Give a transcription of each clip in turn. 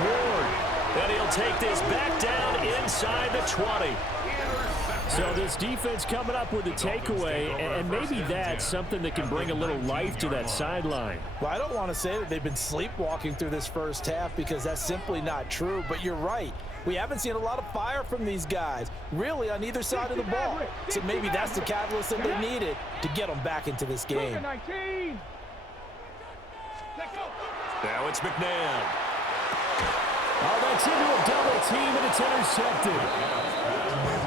Ward. And he'll take this back down inside the 20. So this defense coming up with a takeaway, and maybe that's something that can bring a little life to that sideline. Well, I don't want to say that they've been sleepwalking through this first half because that's simply not true, but you're right. We haven't seen a lot of fire from these guys, really, on either side of the ball. So maybe that's the catalyst that they needed to get them back into this game. Now it's McNabb. Oh, that's into a double team, and it's intercepted.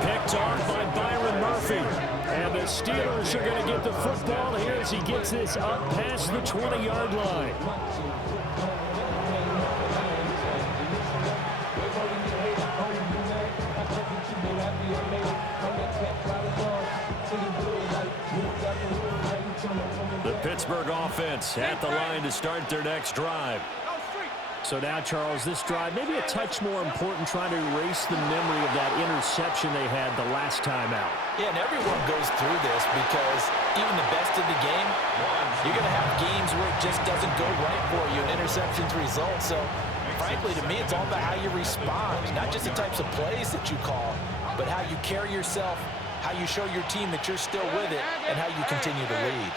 Picked off by Byron Murphy. And the Steelers are going to get the football here as he gets this up past the 20-yard line. The Pittsburgh offense at the line to start their next drive. So now, Charles, this drive maybe a touch more important, trying to erase the memory of that interception they had the last time out. Yeah, and everyone goes through this because even the best of the game, you're going to have games where it just doesn't go right for you, and interceptions result. So, frankly, to me, it's all about how you respond, not just the types of plays that you call, but how you carry yourself, how you show your team that you're still with it, and how you continue to lead.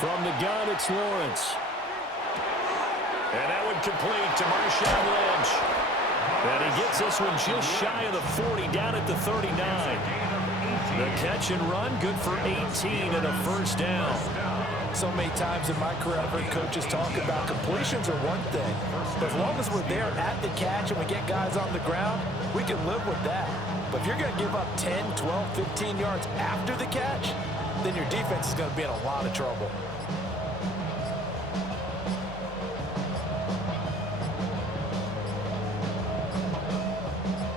From the gun, it's Lawrence. And that would complete to Marshawn Lynch. And he gets this one just shy of the 40, down at the 39. The catch and run, good for 18 and a first down. So many times in my career, I've heard coaches talk about completions are one thing. But as long as we're there at the catch and we get guys on the ground, we can live with that. But if you're going to give up 10, 12, 15 yards after the catch, then your defense is going to be in a lot of trouble.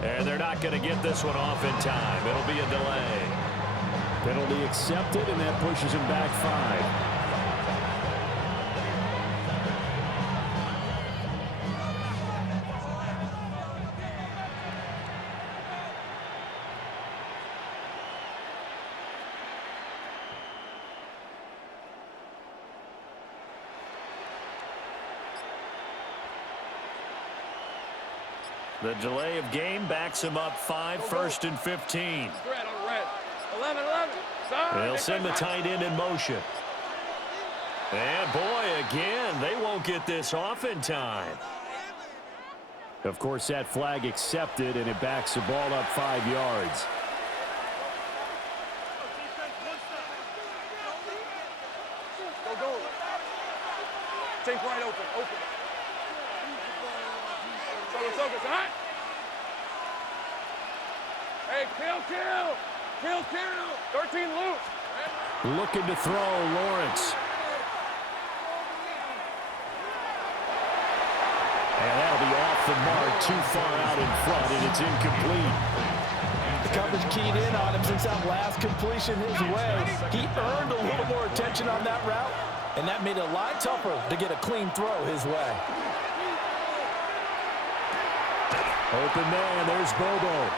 And they're not going to get this one off in time. It'll be a delay. Penalty accepted, and that pushes him back 5. The delay of game backs him up 5, 1st and 15. 11. They'll send the tight end in motion. And boy, again, they won't get this off in time. Of course, that flag accepted, and it backs the ball up 5 yards. Go. Take right open. Focus, all right? Hey, kill. 13 loose. Looking to throw, Lawrence. And that'll be off the mark, too far out in front, and it's incomplete. The coverage keyed in on him since that last completion his way. He earned a little more attention on that route, and that made it a lot tougher to get a clean throw his way. Open man, there's Bobo.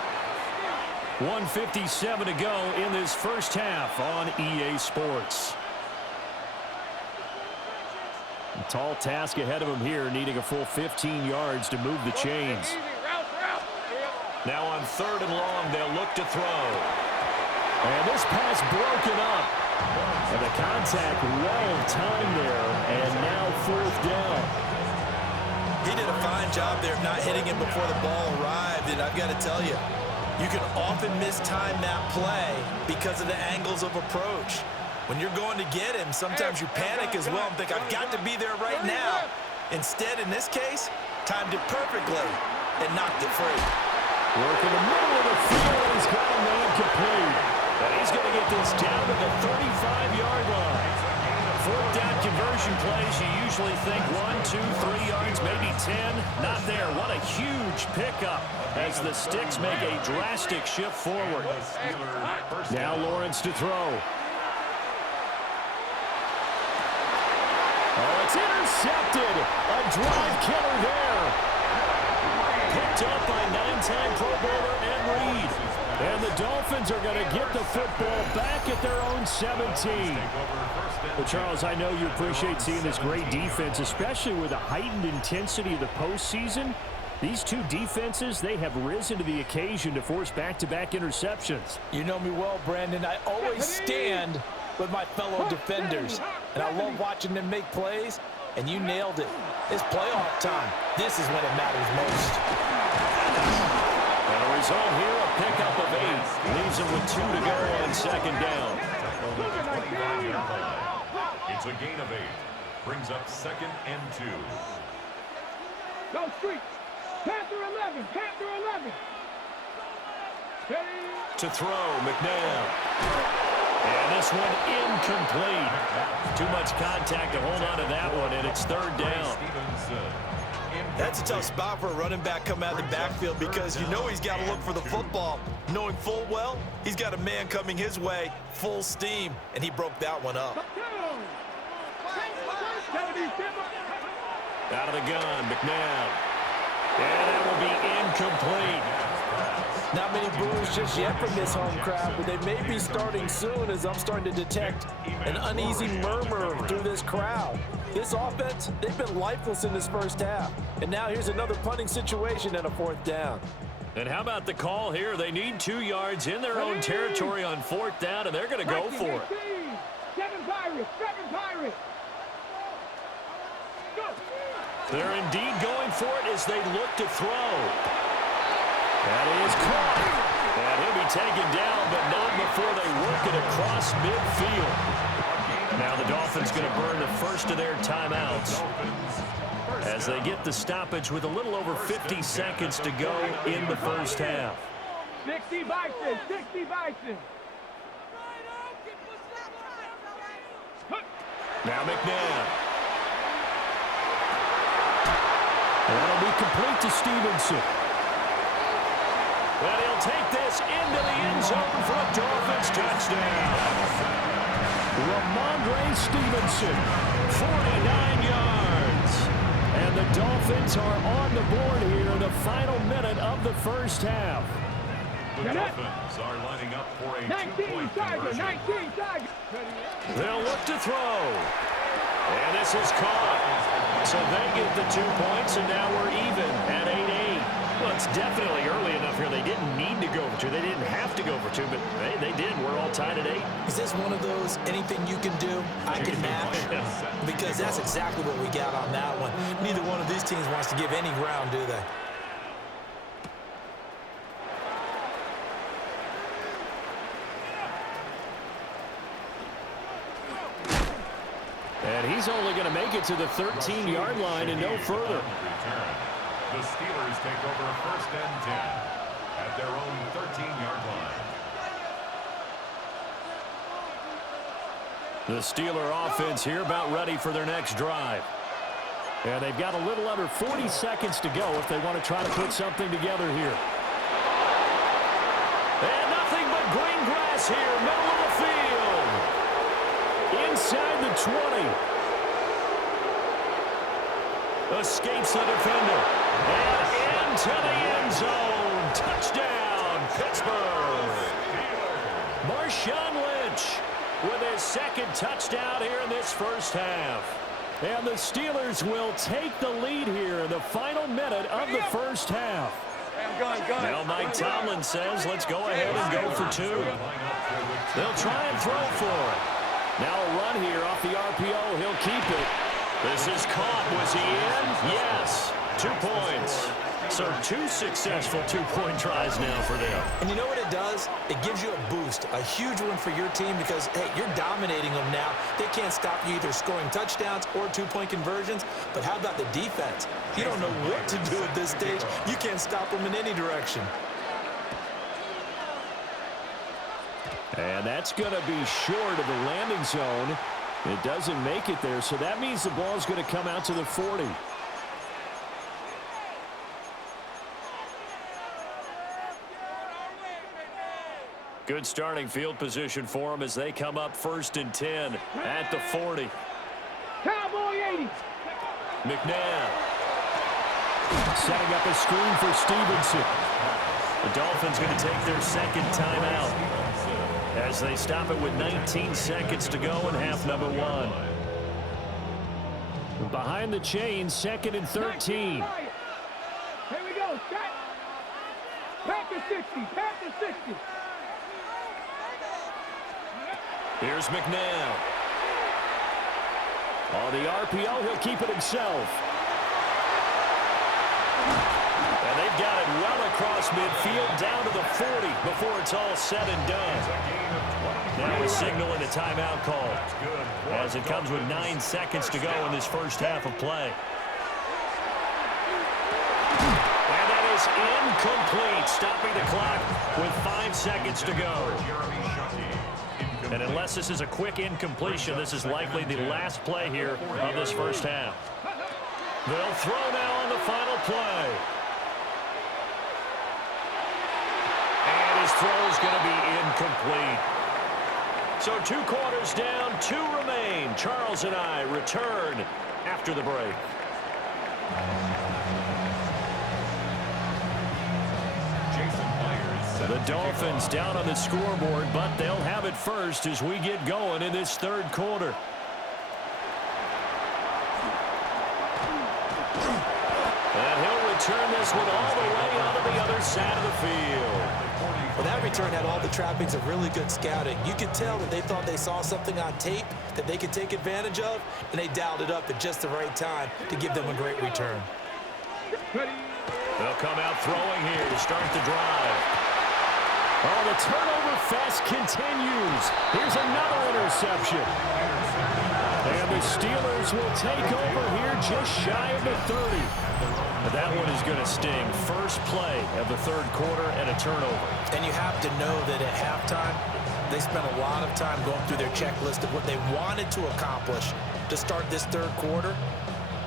1:57 to go in this first half on EA Sports. A tall task ahead of him here, needing a full 15 yards to move the chains. Now on 3rd and long, they'll look to throw. And this pass broken up. And the contact well timed there, and now 4th down. He did a fine job there of not hitting him before the ball arrived, and I've got to tell you, you can often mistime that play because of the angles of approach. When you're going to get him, sometimes you panic as well and think, I've got to be there right now. Instead, in this case, timed it perfectly and knocked it free. Working the middle of the field, he's got a man complete. And he's going to get this down to the 35-yard line. 4th down conversion plays, you usually think 1, 2, 3 yards, maybe 10. Not there. What a huge pickup as the Sticks make a drastic shift forward. Now Lawrence to throw. Oh, it's intercepted. A drive killer there. Picked up by 9-time Pro Bowler Ed Reed. And the Dolphins are going to get the football back at their own 17. Well, Charles, I know you appreciate seeing this great defense, especially with the heightened intensity of the postseason. These two defenses, they have risen to the occasion to force back-to-back interceptions. You know me well, Brandon. I always stand with my fellow defenders, and I love watching them make plays, and you nailed it. It's playoff time. This is when it matters most. And a result here, a pickup of 8. Leaves them with 2 to go on second down. It's a gain of 8. Brings up 2nd and 2. Go street. Panther 11. Panther 11. To throw, McNabb. And this one incomplete. Too much contact to hold on to that one, and it's 3rd down. That's a tough spot for a running back coming out of the backfield because you know he's got to look for the football, knowing full well he's got a man coming his way full steam, and he broke that one up. Out of the gun, McNabb. And that will be incomplete. Not many boos just yet from this home crowd, but they may be starting soon as I'm starting to detect an uneasy murmur through this crowd. This offense, they've been lifeless in this first half. And now here's another punting situation and a 4th down. And how about the call here? They need 2 yards in their own territory on 4th down, and they're going to go for it. 7 Pirates. 7 Pirates. They're indeed going for it as they look to throw. That is caught. And he'll be taken down, but not before they work it across midfield. Now the Dolphins going to burn the first of their timeouts as they get the stoppage with a little over 50 seconds to go in the first half. 60 Bison. 60 Bison. Now McNabb. That'll be complete to Stevenson. And he'll take this into the end zone for a Dolphins touchdown. Ramondre Stevenson, 49 yards. And the Dolphins are on the board here in the final minute of the first half. The Dolphins are lining up for a 2-point conversion. 19 Tiger. They'll look to throw. And this is caught. So they get the 2 points, and now we're even at 8-8. Well, it's definitely early enough here. They didn't need to go for 2. They didn't have to go for 2, but they did. We're all tied at 8. Is this one of those anything you can do, I can match? Because that's exactly what we got on that one. Neither one of these teams wants to give any ground, do they? And he's only going to make it to the 13-yard line and no further. The Steelers take over 1st and 10 at their own 13-yard line. The Steeler offense here about ready for their next drive. And they've got a little under 40 seconds to go if they want to try to put something together here. And nothing but green grass here, middle of the field. Inside the 20. Escapes the defender. And into the end zone. Touchdown, Pittsburgh. Marshawn Lynch with his 2nd touchdown here in this first half. And the Steelers will take the lead here in the final minute of the first half. Now Mike Tomlin says, let's go ahead and go for 2. They'll try and throw for it. Now a run here off the RPO. He'll keep it. This is caught. Was he in? Yes. 2 points. So 2 successful 2-point tries now for them. And you know what it does? It gives you a boost, a huge one for your team because, hey, you're dominating them now. They can't stop you either scoring touchdowns or 2-point conversions. But how about the defense? You don't know what to do at this stage. You can't stop them in any direction. And that's going to be short of the landing zone. It doesn't make it there, so that means the ball's going to come out to the 40. Good starting field position for them as they come up 1st and 10 at the 40. Cowboy 80. McNabb setting up a screen for Stevenson. The Dolphins going to take their second timeout as they stop it with 19 seconds to go in half number one. Behind the chains, 2nd and 13. Here we go, set. Back to 60, back to 60. Here's McNabb. On the RPO, he'll keep it himself. And they've got it well across midfield, down to the 40 before it's all said and done. Now we're signaling a timeout call as it comes with 9 seconds to go in this first half of play. And that is incomplete, stopping the clock with 5 seconds to go. And unless this is a quick incompletion, this is likely the last play here of this first half. They'll throw now on the final play. And his throw is going to be incomplete. So 2 quarters down, 2 remain. Charles and I return after the break. The Dolphins down on the scoreboard, but they'll have it first as we get going in this third quarter. And he'll return this one all the way onto the other side of the field. Well, that return had all the trappings of really good scouting. You could tell that they thought they saw something on tape that they could take advantage of, and they dialed it up at just the right time to give them a great return. They'll come out throwing here to start the drive. Oh, the turnover fest continues. Here's another interception. And the Steelers will take over here just shy of the 30. But that one is going to sting. First play of the third quarter and a turnover. And you have to know that at halftime, they spent a lot of time going through their checklist of what they wanted to accomplish to start this third quarter.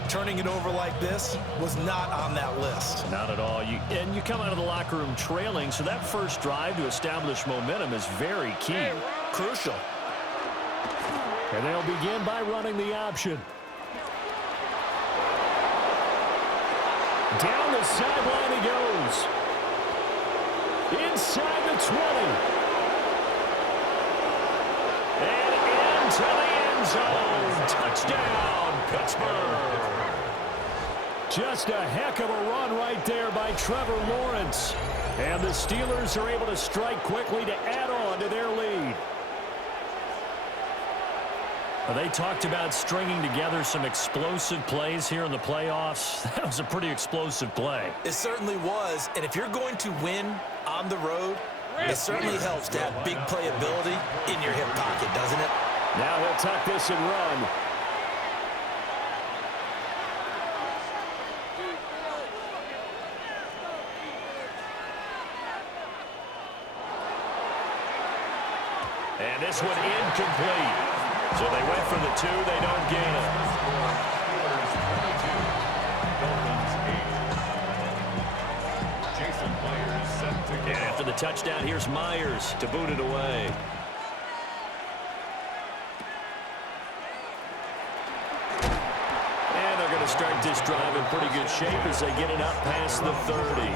Turning it over like this was not on that list. Not at all. And you come out of the locker room trailing, so that first drive to establish momentum is very key. Crucial. And they'll begin by running the option. Down the sideline he goes. Inside the 20. And into the end zone. Touchdown, Pittsburgh. Just a heck of a run right there by Trevor Lawrence. And the Steelers are able to strike quickly to add on to their lead. They talked about stringing together some explosive plays here in the playoffs. That was a pretty explosive play. It certainly was. And if you're going to win on the road, it certainly helps to have big playability in your hip pocket, doesn't it? Now he'll tuck this and run. And this one incomplete. So they went for the 2, they don't get it. And after the touchdown, here's Myers to boot it away. And they're going to start this drive in pretty good shape as they get it up past the 30.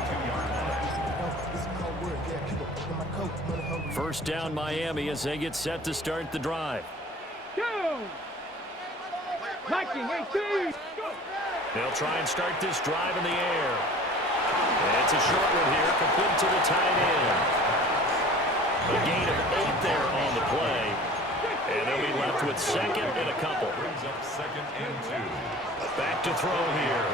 First down Miami as they get set to start the drive. They'll try and start this drive in the air. And it's a short one here, complete to the tight end. A gain of 8 there on the play. And they'll be left with second and a couple. Brings up 2nd and 2. Back to throw here.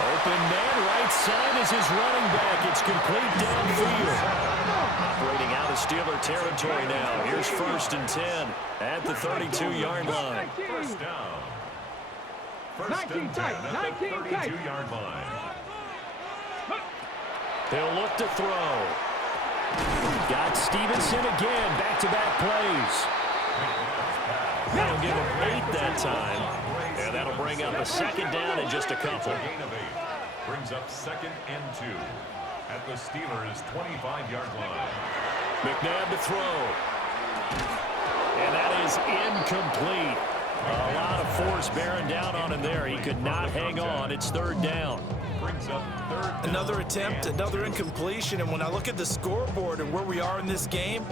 Open man, right side is his running back. It's complete downfield. Operating out of Steeler territory now. Here's 1st and 10 at the 32-yard line. First down. 1st and 10 at the 32-yard line. They'll look to throw. Got Stevenson again. Back-to-back plays. They'll give him 8 that time. And that'll bring up a second down in just a couple. Gain of 8. Brings up 2nd and 2 at the Steelers' 25-yard line. McNabb to throw. And that is incomplete. A lot of force bearing down on him there. He could not hang on. It's 3rd down. brings up third down. Another attempt, another incompletion, and when I look at the scoreboard and where we are in this game,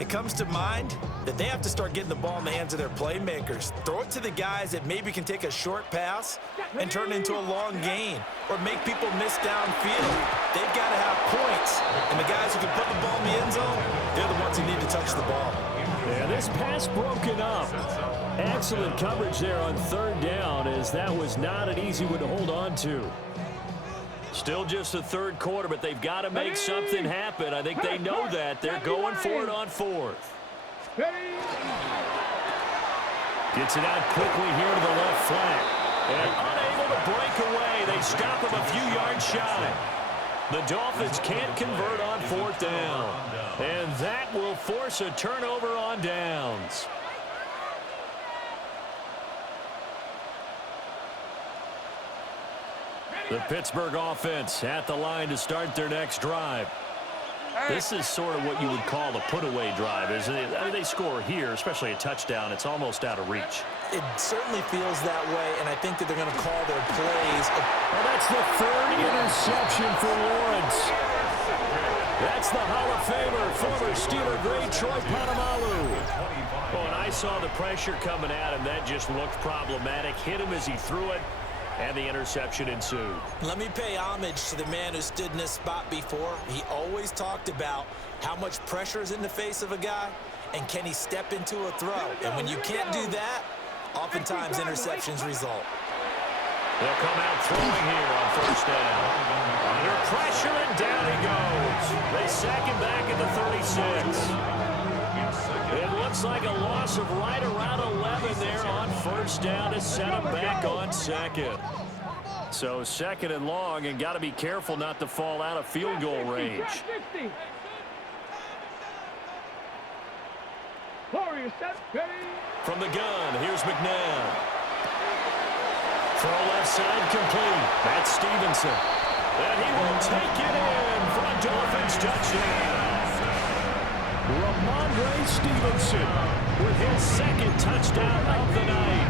it comes to mind that they have to start getting the ball in the hands of their playmakers. Throw it to the guys that maybe can take a short pass and turn it into a long gain or make people miss downfield. They've got to have points, and the guys who can put the ball in the end zone, they're the ones who need to touch the ball. Yeah, this pass broken up. Excellent coverage there on third down, as that was not an easy one to hold on to. Still just the third quarter, but they've got to make something happen. I think they know that. They're going for it on fourth. Gets it out quickly here to the left flank. And unable to break away. They stop him a few yards shy. The Dolphins can't convert on fourth down. And that will force a turnover on downs. The Pittsburgh offense at the line to start their next drive. This is sort of what you would call a put-away drive, isn't it? I mean, they score here, especially a touchdown. It's almost out of reach. It certainly feels that way, and I think that they're going to call their plays. Well, that's the third interception for Lawrence. That's the Hall of Famer, former Steeler great Troy Polamalu. Oh, and I saw the pressure coming at him. That just looked problematic. Hit him as he threw it, and the interception ensued. Let me pay homage to the man who stood in this spot before. He always talked about how much pressure is in the face of a guy, and can he step into a throw. And when you can't do that, oftentimes interceptions result. They'll come out throwing here on first down. Under pressure, and down he goes. They sack him back at the 36. It looks like a loss of right around 11 there on first down to set him back on second. So second and long, and got to be careful not to fall out of field goal range. From the gun, here's McNabb. Throw left side complete. That's Stevenson. And he will take it in for a Dolphins touchdown. Ramondre Stevenson with his second touchdown of the night.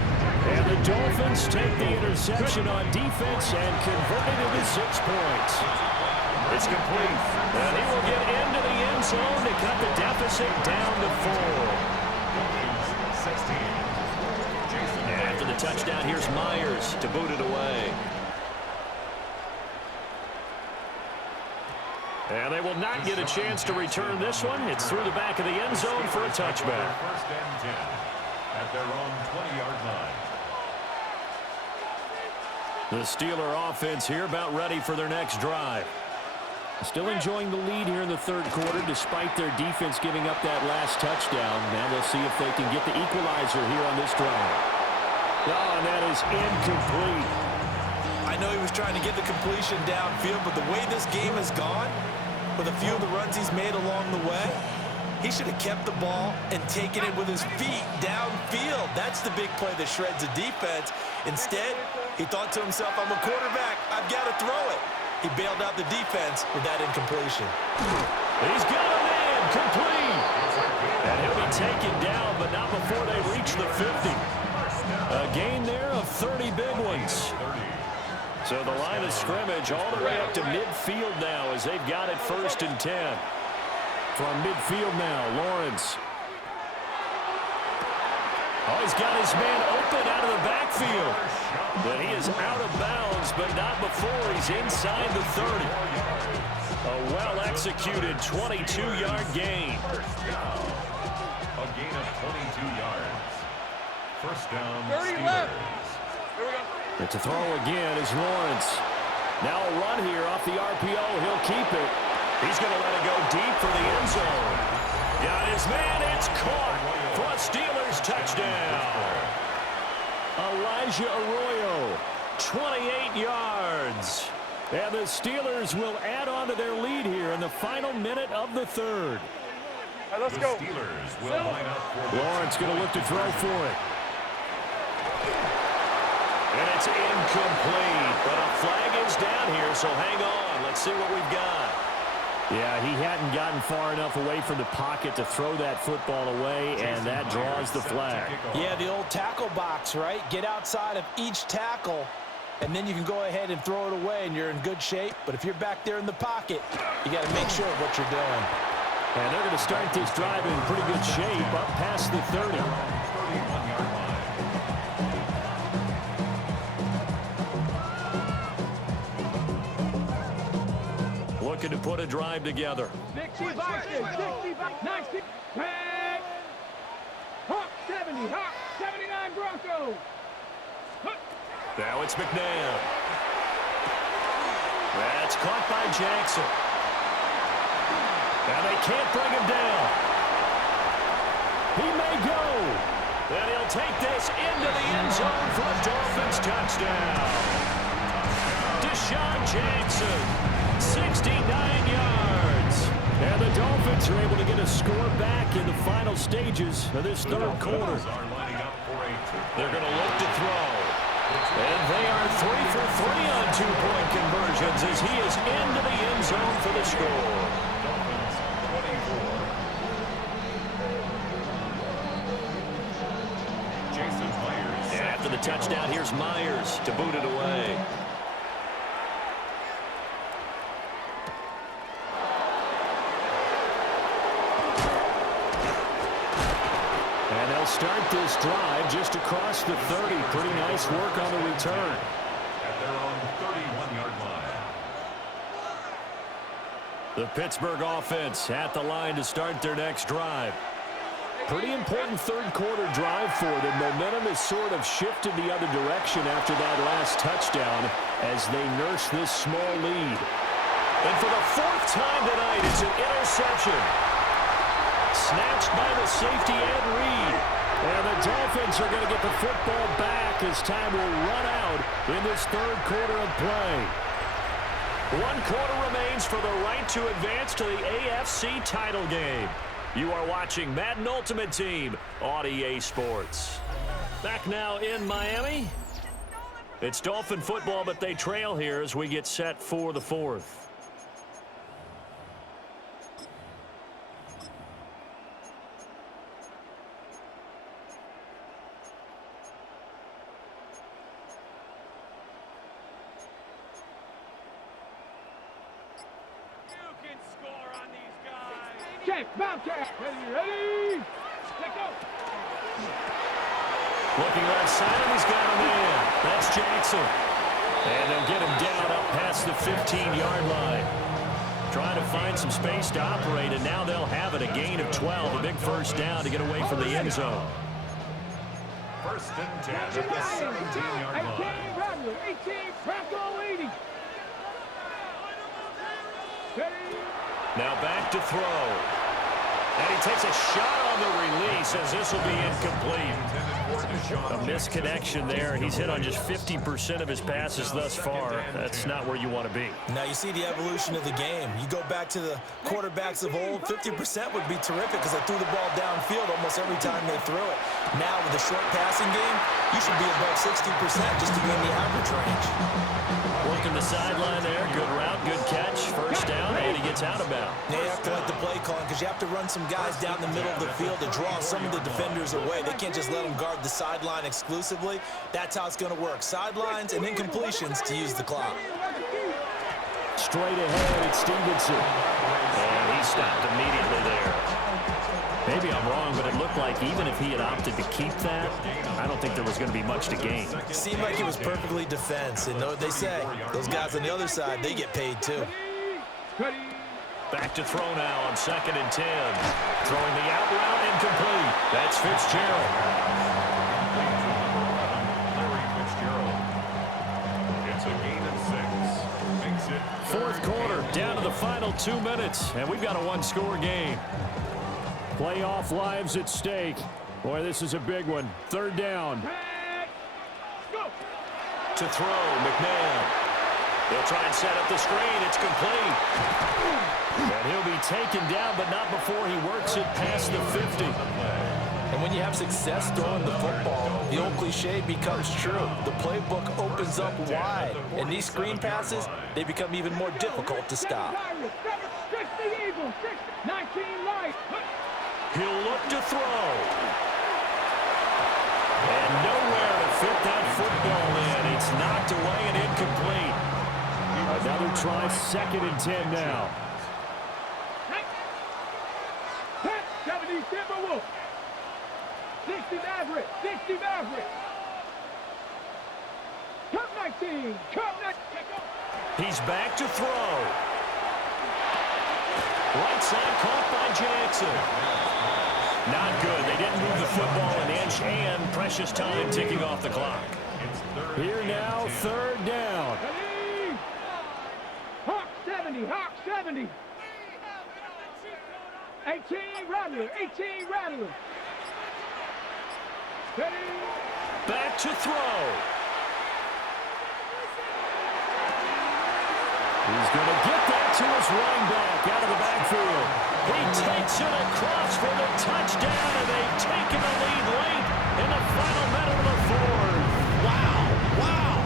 And the Dolphins take the interception on defense and convert it into 6 points. It's complete. And he will get into the end zone to cut the deficit down to 4. After the touchdown, here's Myers to boot it away. And they will not get a chance to return this one. It's through the back of the end zone for a touchback. First and 10 at their own 20-yard line. The Steeler offense here about ready for their next drive. Still enjoying the lead here in the third quarter despite their defense giving up that last touchdown. Now we'll see if they can get the equalizer here on this drive. Oh, and that is incomplete. I know he was trying to get the completion downfield, but the way this game has gone, with a few of the runs he's made along the way, he should have kept the ball and taken it with his feet downfield. That's the big play that shreds the defense. Instead, he thought to himself, I'm a quarterback, I've got to throw it. He bailed out the defense with that incompletion. He's got him in, complete. And he'll be taken down, but not before they reach the 50. A gain there of 30 big ones. So the line of scrimmage all the way up to midfield now as they've got it first and 10. From midfield now, Lawrence. Oh, he's got his man open out of the backfield. But he is out of bounds, but not before he's inside the 30. A well-executed 22-yard gain. A gain of 22 yards. First down, 30 left. Steelers. Here we go. It's a throw again is Lawrence. Now a run here off the RPO. He'll keep it. He's going to let it go deep for the end zone. Got his man. It's caught for a Steelers touchdown. Elijah Arroyo, 28 yards. And the Steelers will add on to their lead here in the final minute of the third. All right, let's The go. Steelers will line up for Lawrence going to look to throw for it. And it's incomplete, but a flag is down here, so hang on. Let's see what we've got. Yeah, he hadn't gotten far enough away from the pocket to throw that football away, and that draws the flag. Yeah, the old tackle box, right? Get outside of each tackle and then you can go ahead and throw it away, and you're in good shape. But if you're back there in the pocket, you got to make sure of what you're doing. And they're going to start this drive in pretty good shape up past the 30. 31-yard line. Looking to put a drive together. 65, 65, 90, back. Hawk 70, Hawk 79 Broncos. Now it's McNabb. That's caught by Jackson. Now they can't bring him down. He may go. And he'll take this into the end zone for a Dolphins touchdown. Deshaun Jackson, 69 yards. And the Dolphins are able to get a score back in the final stages of this third quarter. They're going to look to throw. And they are 3 for 3 on two-point conversions as he is into the end zone for the score. Dolphins 24. Jason Myers. And after the touchdown, here's Myers to boot it away. And they'll start this drive just across the 30. Pretty nice work on the return. At their own 31-yard line. The Pittsburgh offense at the line to start their next drive. Pretty important third quarter drive for them. Momentum has sort of shifted the other direction after that last touchdown as they nurse this small lead. And for the fourth time tonight, it's an interception. Snatched by the safety Ed Reed. And the Dolphins are going to get the football back as time will run out in this third quarter of play. 1 quarter remains for the right to advance to the AFC title game. You are watching Madden Ultimate Team on EA Sports. Back now in Miami. It's Dolphin football, but they trail here as we get set for the fourth. Check, Bobcat. Ready? Let go. Looking right side, and he's got a man. That's Jackson. And they'll get him down up past the 15-yard line. Trying to find some space to operate, and now they'll have it. A gain of 12, a big first down to get away from the end zone. First and 10 at the 17-yard line. 18, Bronco, 18, Bronco 80. Ready? Now back to throw. And he takes a shot on the release as this will be incomplete. A misconnection there. He's hit on just 50% of his passes thus far. That's not where you want to be. Now you see the evolution of the game. You go back to the quarterbacks of old, 50% would be terrific because they threw the ball downfield almost every time they threw it. Now with the short passing game, you should be above 60% just to be in the average range. Working the sideline there. Good route, good catch. First down, and he gets out of bounds. They have to like the play calling because you have to run some guys down the middle of the field to draw some of the defenders away. They can't just let them guard the sideline exclusively. That's how it's going to work. Sidelines and incompletions to use the clock. Straight ahead, it's Stevenson. And he stopped immediately there. Maybe I'm wrong, but it looked like even if he had opted to keep that, I don't think there was going to be much to gain. It seemed like it was perfectly defense. And know what they say? Those guys on the other side, they get paid too. Back to throw now on 2nd and 10. Throwing the out route incomplete. That's Fitzgerald. Larry Fitzgerald. It's a gain of 6. Makes it Fourth quarter, down to the final 2 minutes, and we've got a one-score game. Playoff lives at stake. Boy, this is a big one. Third down. To throw, McNabb. He'll try and set up the screen. It's complete. And he'll be taken down, but not before he works it past the 50. And when you have success throwing the football, the old cliche becomes true. The playbook opens up wide. And these screen passes, they become even more difficult to stop. 19 light. He'll look to throw. And nowhere to fit that football in. It's knocked away and incomplete. Another try, 2nd and 10 now. 70 Timberwolves. 60 Maverick. 60 Maverick. Cup 19. Cup 19. He's back to throw. Right side caught by Jackson. Not good. They didn't move the football an inch, and precious time ticking off the clock. Here now, 3rd down. Hawk 70. Hawk 70. 18 Rattler. 18 Rattler. Ready. Back to throw. He's going to get that to his running back out of the backfield. He takes it across for the touchdown, and they've taken the lead late in the final minute of the 4th. Wow, wow.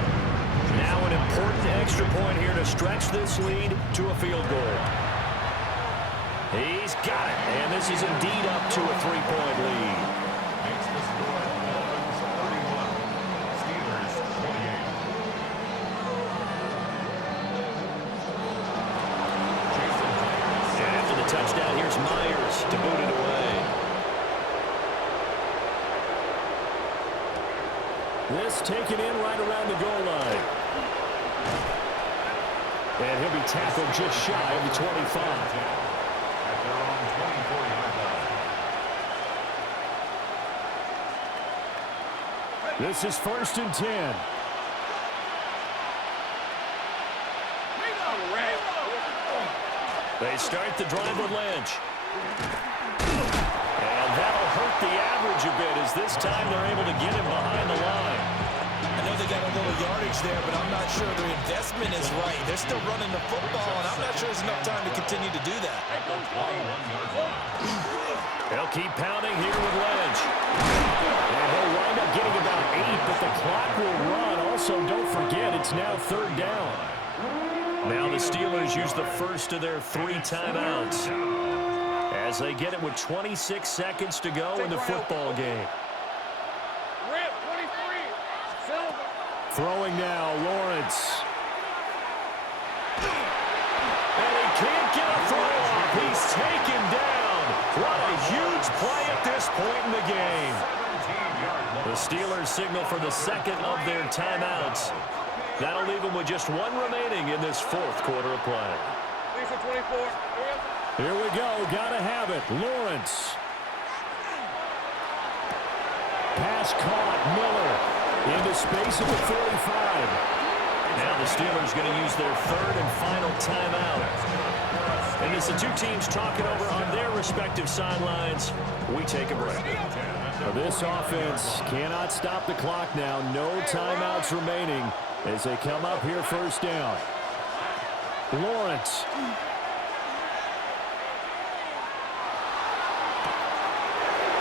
Now an important extra point here to stretch this lead to a field goal. He's got it, and this is indeed up to a 3-point lead. Makes the score Dolphins 31, Steelers 28. And after the touchdown, here's Myers to boot it away. This taken in right around the goal line. And he'll be tackled just shy of the 25. This is 1st and 10. They start the drive with Lynch. And that'll hurt the average a bit, as this time they're able to get him behind the line. I know they got a little yardage there, but I'm not sure their investment is right. They're still running the football, and I'm not sure there's enough time to continue to do that. They'll keep pounding here with Lynch. And he'll wind up getting about 8, but the clock will run. Also, don't forget, it's now 3rd down. Now the Steelers use the first of their 3 timeouts as they get it with 26 seconds to go in the football game. Throwing now, Lawrence. And he can't get a throw off. He's taken down. What a huge play at this point in the game. The Steelers signal for the 2nd of their timeouts. That'll leave them with just 1 remaining in this 4th quarter of play. Here we go. Gotta have it. Lawrence. Pass caught. Miller into space at the 45. Now the Steelers going to use their 3rd and final timeout. And as the 2 teams talking over on their respective sidelines, we take a break. This offense cannot stop the clock now. No timeouts remaining as they come up here 1st down. Lawrence.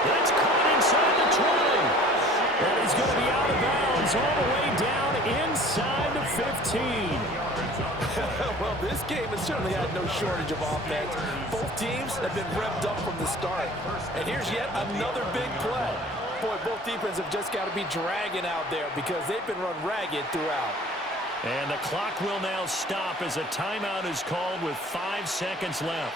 That's caught inside the 20. And he's going to be out of bounds all the way down inside the 15. Well, this game has certainly had no shortage of offense. Both teams have been revved up from the start. And here's yet another big play. Boy, both defenses have just got to be dragging out there because they've been run ragged throughout. And the clock will now stop as a timeout is called with 5 seconds left.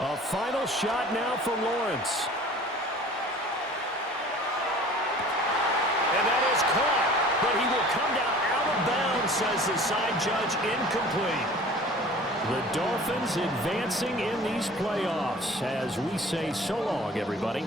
A final shot now for Lawrence. And that is caught, but he will come down out of bounds, says the side judge, incomplete. The Dolphins advancing in these playoffs as we say so long, everybody.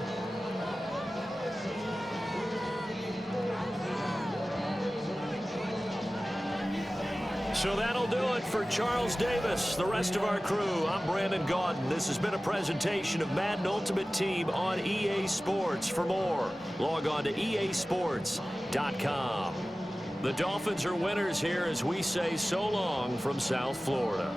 So that'll do it for Charles Davis, the rest of our crew. I'm Brandon Gaudin. This has been a presentation of Madden Ultimate Team on EA Sports. For more, log on to easports.com. The Dolphins are winners here as we say so long from South Florida.